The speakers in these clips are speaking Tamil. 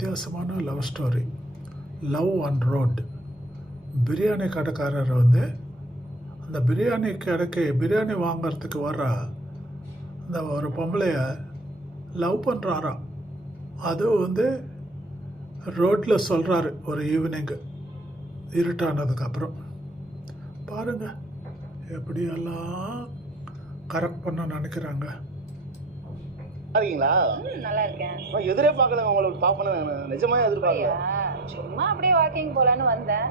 வித்தியாசமான love story. Love on road. Biryani கடைக்காரர் வந்து அந்த பிரியாணி கடைக்கு பிரியாணி வாங்கிறதுக்கு வர்ற அந்த ஒரு பொம்பளைய லவ் பண்ணுறாராம். அதுவும் வந்து ரோட்டில் சொல்கிறாரு ஒரு ஈவினிங்கு இருட்டானதுக்கப்புறம். பாருங்கள் எப்படியெல்லாம் கரெக்ட் பண்ண நினைக்கிறாங்க. இருக்கீங்களா? நல்லா இருக்கேன். நான் எதிரே பார்க்கலங்க, உங்களுக்கு பாப்பேன்னு நிஜமாவே எதிர்பார்க்கல. சும்மா அப்படியே வாக்கிங் போலான்னு வந்தேன்.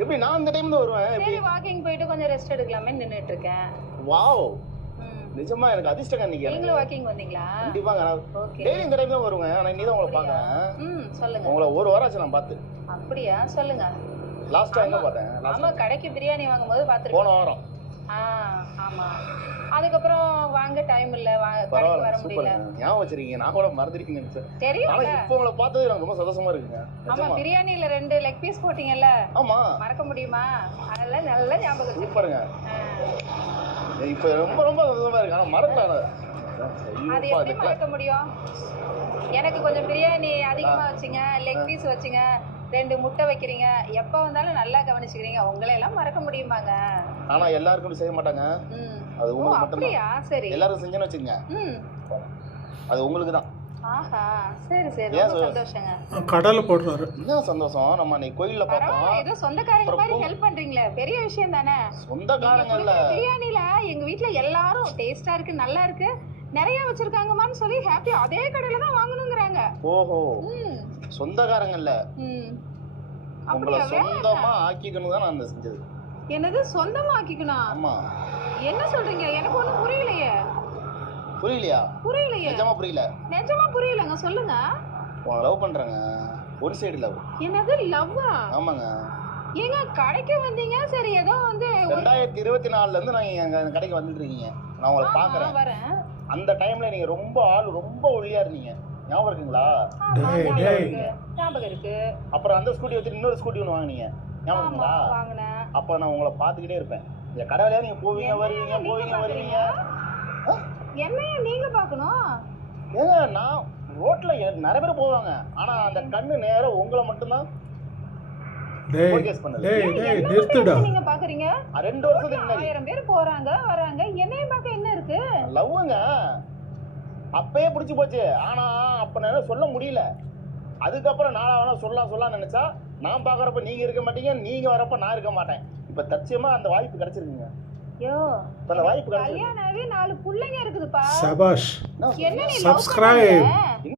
எப்படி நான் இந்த டைம்ல வருவேன்? சரி வாக்கிங் போயிட்டு கொஞ்சம் ரெஸ்ட் எடுக்கலாமே நின்னுட்டு இருக்கேன். வாவ், நிஜமா எனக்கு அதிர்ஷ்டம் இன்னைக்கு. நீங்களும் வாக்கிங் வந்தீங்களா? கண்டிப்பாங்க. ஓகே. டெய்லி இந்த டைம்ல வருவேன். ஆனா இன்னைக்கு தான் உங்களை பார்க்கறேன். சொல்லுங்க. உங்களை ஒரு வாரம் ஆச்சு நான் பார்த்து. அப்படியா? சொல்லுங்க. லாஸ்ட் டைம் பார்த்தேன். ஆமா, கடைக்கு பிரியாணி வாங்கும்போது பாத்துருக்கேன். போன வாரம். ஆமா. அதுக்கப்புறம் வாங்க டைம் இல்ல, கடைக்கு வர முடியல. ஞாபகம் வச்சிருக்கீங்க, நான் கூட மறந்துருக்கீங்கன்னு சார். தெரியும். ஆனா இப்போ உங்களை பார்த்தது எனக்கு ரொம்ப சந்தோஷமா இருக்குங்க. ஆமா, பிரியாணில 2 லெக் பீஸ் போட்டீங்கல்ல? ஆமா. மறக்க முடியுமா? அதெல்லாம் நல்ல ஞாபகம் இருக்கு. சூப்பருங்க. இப்போ ரொம்ப ரொம்ப சந்தோஷமா இருக்கு. ஆனா மறக்கல. அது எப்படி மறக்க முடியும்? எனக்கு கொஞ்சம் பிரியாணி அதிகமா வச்சுங்க, லெக் பீஸ் வச்சுங்க, 2 முட்டை வைக்கிறீங்க, எப்ப வந்தாலும் நல்லா கவனிச்சுக்கிறீங்க. உங்களை எல்லாம் மறக்க முடியுமாங்க? ஆனா எல்லாருக்கும் செய்ய மாட்டாங்க. அது உங்களுக்கு மட்டும் தான். சரி, எல்லாரும் செஞ்சேன்னு வச்சுங்க, அது உங்களுக்கு தான். ஆஹா, சரி சரி, ரொம்ப சந்தோஷங்க. கடலை போடுறாரு. என்ன சந்தோஷம். நம்ம அன்னைக்கு கோயில்ல பார்த்தோம். ஏதோ சொந்தக்காரங்க மாதிரி ஹெல்ப் பண்றீங்களே, பெரிய விஷயம் தானே. சொந்தக்காரங்க இல்ல, பிரியாணில எங்க வீட்ல எல்லாரும் டேஸ்டா இருக்கு, நல்லா இருக்கு, நிறைய வச்சிருக்காங்கமான்னு சொல்லி ஹாப்பி அதே கடையில தான் வாங்கணும்ங்கறாங்க. ஓஹோ, சொந்தக்காரங்க இல்ல, உங்களை சொந்தமா ஆக்கிக்கணும் தான் நான் செஞ்சது. என்னது சொந்தமா ஆக்கிக்கணும்? ஆமா. என்ன சொல்றீங்க? எனக்கு ஒண்ணும் புரியலையே. புரியலையா? புரியலையே, நிஜமா புரியல. நிஜமா புரியலங்க, சொல்லுங்க. உங்களை லவ் பண்றேங்க, ஒரு சைடு லவ். என்னது லவ்வா? ஆமாங்க. ஏங்க கடைக்கு வந்தீங்க, சரி ஏதோ வந்து 2024ல இருந்து நான் எங்க கடைக்கு வந்துட்டு இருக்கீங்க, நான் உங்களை பாக்குறேன். வரேன். அந்த டைம்ல நீங்க ரொம்ப ரொம்ப ஒல்லியா இருந்தீங்க, ஞாபகம் இருக்குங்களா? ஞாபகம் இருக்கு. அப்புறம் அந்த ஸ்கூட்டி வச்சு இன்னொரு ஸ்கூட்டி ஒன்று வாங்கினீங்க, ஞாபகம் இருக்குங்களா? வாங்கினேன். அப்ப நான் உங்களை பார்த்துக்கிட்டே இருப்பேன். இந்த கடையில நீங்க போவீங்க வருவீங்க போவீங்க வருவீங்க. என்னைய நீங்க பார்க்கணும்? ஏங்க நான் ரோட்ல நிறைய பேர் போவாங்க, ஆனா அந்த கண்ணு நேரா உங்களை மட்டும்தான் ஃபோக்கஸ் பண்ணுது. நிறுத்துடா. நீங்க பாக்குறீங்க 2 வருஷத்துக்கு முன்னாடி 1000 பேர் போறாங்க வராங்க, என்னைய பார்க்க என்ன இருக்கு? லவ்வுங்க அப்பயே பிடிச்சி போச்சு. ஆனா அப்ப நான் சொல்ல முடியல. அதுக்கப்புறம் நான் வேணா சொல்லலாம் நினைச்சா, நான் பாக்குறப்ப நீங்க இருக்க மாட்டீங்க, நீங்க வரப்ப நான் இருக்க மாட்டேன். இப்ப தற்சயமா அந்த வாய்ப்பு கிடைச்சிருக்குங்க. யோ, அந்த வாய்ப்பு கிடைச்சிருக்கு. கல்யாணாவே 4 புள்ளைங்க இருக்குதுப்பா. சபாஷ். என்ன நீ சப்ஸ்கிரைப்.